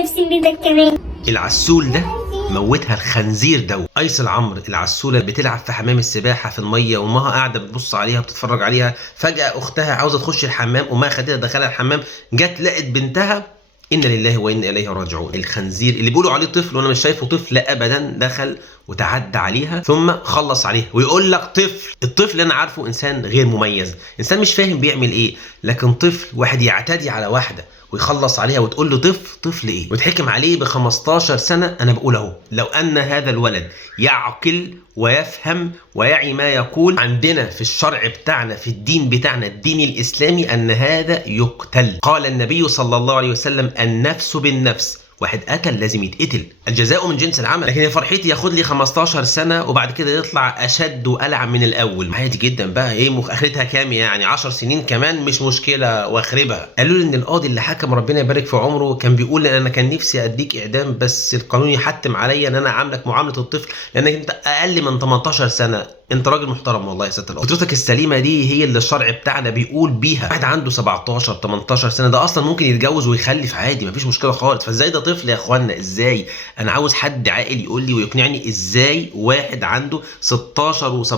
نفسي بيبك كمان. العسول ده موتها الخنزير ده. ايس العمر العسوله بتلعب في حمام السباحه في الميه، وامها قاعده بتبص عليها بتتفرج عليها، فجاه اختها عاوزه تخش الحمام، امها خدتها دخلها الحمام، جت لقت بنتها. إن لله وإنا إليه راجعون. الخنزير اللي بيقولوا عليه طفل وانا مش شايفه طفل ابدا دخل وتعدى عليها ثم خلص عليها، ويقول لك طفل. الطفل اللي انا عارفه انسان غير مميز، انسان مش فاهم بيعمل ايه، لكن طفل واحد يعتدي على واحده ويخلص عليها وتقول له طفل. طفل ايه؟ وتحكم عليه ب 15 سنه. انا بقول اهو، لو ان هذا الولد يعقل ويفهم ويعي ما يقول، عندنا في الشرع بتاعنا في الدين بتاعنا الدين الاسلامي ان هذا يقتل. قال النبي صلى الله عليه وسلم: النفس بالنفس، واحد قتل لازم يتقتل، الجزاء من جنس العمل. لكن يا فرحتي ياخد لي 15 سنه وبعد كده يطلع اشد والعب من الاول، عادي جدا بقى. ايه اخرتها كام يعني؟ 10 سنين كمان مش مشكله واخربها. قالوا لي ان القاضي اللي حكم ربنا يبارك في عمره كان بيقول ان انا كان نفسي اديك اعدام، بس القانون يحتم عليا ان انا اعاملك معامله الطفل لانك انت اقل من 18 سنه. انت راجل محترم والله يا ست القاضي. فطرتك السليمه دي هي اللي الشرع بتاعنا بيقول بيها. واحد عنده 17 18 سنه ده اصلا ممكن يتجوز ويخلف عادي مفيش مشكله خالص، فازاي ده طفل يا اخوانا؟ ازاي؟ انا عاوز حد عاقل يقول لي ويقنعني ازاي واحد عنده 16 و17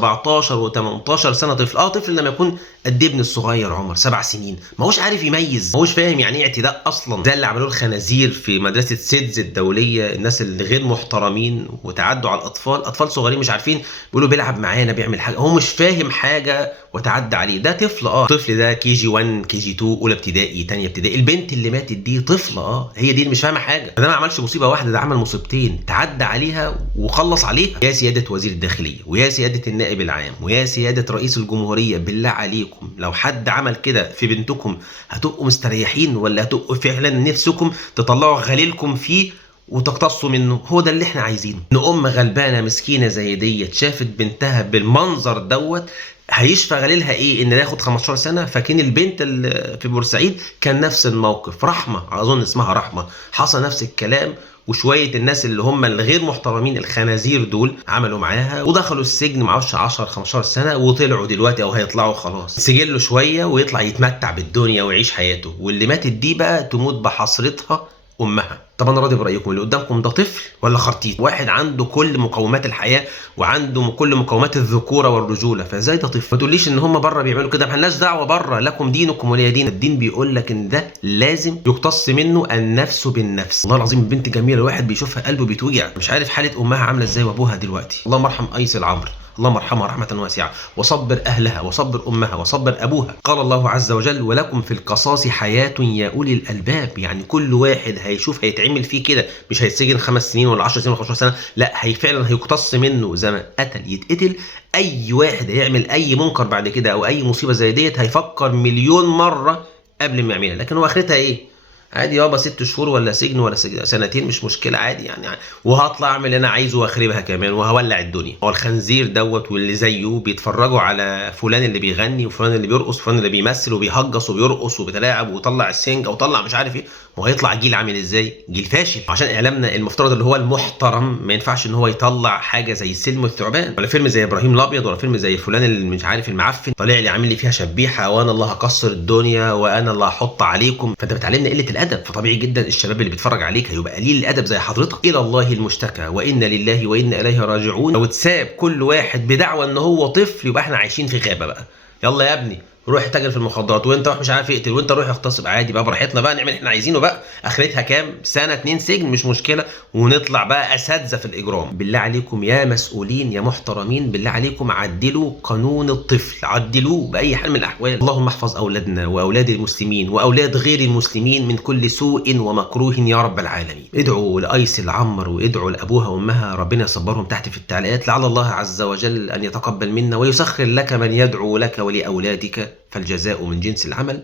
و18 سنه طفل. طفل لما يكون قد ابن الصغير عمر 7 سنين، ما هوش عارف يميز، ما هوش فاهم يعني ايه اعتداء اصلا، زي اللي عملوه الخنازير في مدرسه سيدز الدوليه، الناس اللي غير محترمين وتعدوا على الاطفال، اطفال صغيرين مش عارفين، بيقولوا بيلعب معانا بيعمل حاجه، هو مش فاهم حاجه وتعدى عليه. ده طفل. الطفل ده كي جي 1 كي جي 2 اولى ابتدائي ثانيه ابتدائي. البنت اللي ماتت دي طفله، هي دي اللي مش فاهمه حاجه. ده ما عملش مصيبه واحده، ده عمل مصيبتين، تعدى عليها وخلص عليها. يا سياده وزير الداخليه، ويا سياده النائب العام، ويا سياده رئيس الجمهوريه، بالله عليكم لو حد عمل كده في بنتكم هتبقوا مستريحين ولا هتبقوا فعلا نفسكم تطلعوا غليلكم فيه وتقتصوا منه؟ هو ده اللي احنا عايزينه. ان ام غلبانه مسكينه زي ديت شافت بنتها بالمنظر دوت، هيشفى غليلها ايه؟ ان ياخد 15 سنه. فكان البنت اللي في بورسعيد كان نفس الموقف، رحمه اظن اسمها رحمه، حصل نفس الكلام، وشويه الناس اللي هم الغير محترمين الخنازير دول عملوا معاها ودخلوا السجن معرفش 10 15 سنه، وطلعوا دلوقتي او هيطلعوا خلاص، سجله شويه ويطلع يتمتع بالدنيا ويعيش حياته. واللي ماتت دي بقى تموت بحسرتها امها. طب انا راضي برايكم؟ اللي قدامكم ده طفل ولا خرتيت؟ واحد عنده كل مقومات الحياه وعنده كل مقومات الذكوره والرجوله، فازاي ده طفل؟ ما تقوليش ان هم بره بيعملوا كده، مالناش دعوه بره، لكم دينكم ولي دين. الدين بيقول لك ان ده لازم يقتص منه النفس بالنفس. والله العظيم البنت جميله، الواحد بيشوفها قلبه بيتوجع، مش عارف حاله امها عامله ازاي وابوها دلوقتي. اللهم ارحم ايس العمر، اللهم ارحمها رحمة واسعة، وصبر أهلها وصبر أمها وصبر أبوها. قال الله عز وجل: ولكم في القصاص حياة يا أولي الألباب. يعني كل واحد هيشوف هيتعمل فيه كده، مش هيتسجن 5 سنين ولا 10 سنين ولا 15 سنة، لا فعلا هيقتص منه زي ما قتل يتقتل. أي واحد هيعمل أي منكر بعد كده أو أي مصيبة زي ديت هيفكر مليون مرة قبل ما يعملها. لكن هو آخرتها إيه؟ عادي يابا 6 شهور ولا سجن ولا سنتين مش مشكله عادي يعني، وهطلع اعمل اللي انا عايزه واخربها كمان وهولع الدنيا. هو الخنزير دوت واللي زيه بيتفرجوا على فلان اللي بيغني وفلان اللي بيرقص وفلان اللي بيمثل وبيهجص وبيرقص وبيتلاعب ويطلع السنج وطلع مش عارف ايه، وهيطلع جيل عامل ازاي؟ جيل فاشل. عشان اعلامنا المفترض اللي هو المحترم ما ينفعش ان هو يطلع حاجه زي السلم والثعبان، ولا فيلم زي ابراهيم الابيض، ولا فيلم زي فلان اللي مش عارف المعفن طالع لي عامل لي فيها شبيحه وانا اللي هكسر الدنيا وانا اللي هحط عليكم. فانت بتعلمنا قله الادب، فطبيعي جدا الشباب اللي بيتفرج عليك هيبقى قليل الادب زي حضرتك. الى الله المشتكى وانا لله وانا اليه راجعون. لو اتساب كل واحد بدعوى ان هو طفل يبقى احنا عايشين في غابه بقى. يلا يا ابني روح تاجر في المخدرات، وانت روح مش عارف اقتل، وانت روح اغتصب، عادي بقى براحتنا بقى نعمل اللي احنا عايزينه بقى. اخرتها كام سنه 2 سجن مش مشكله، ونطلع بقى اساتذه في الاجرام. بالله عليكم يا مسؤولين يا محترمين، بالله عليكم عدلوا قانون الطفل، عدلوه باي حال من الاحوال. اللهم احفظ اولادنا واولاد المسلمين واولاد غير المسلمين من كل سوء ومكروه يا رب العالمين. ادعوا لايس العمر وادعوا لابوها وامها، ربنا يصبرهم تحت في التعليقات، لعل الله عز وجل ان يتقبل منا ويسخر لك من يدعو لك ولاولادك، فالجزاء من جنس العمل.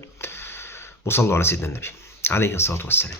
وصلوا على سيدنا النبي عليه الصلاة والسلام.